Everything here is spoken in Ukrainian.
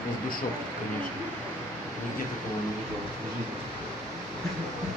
Воздушок, конечно. Нигде такого не видел в жизни.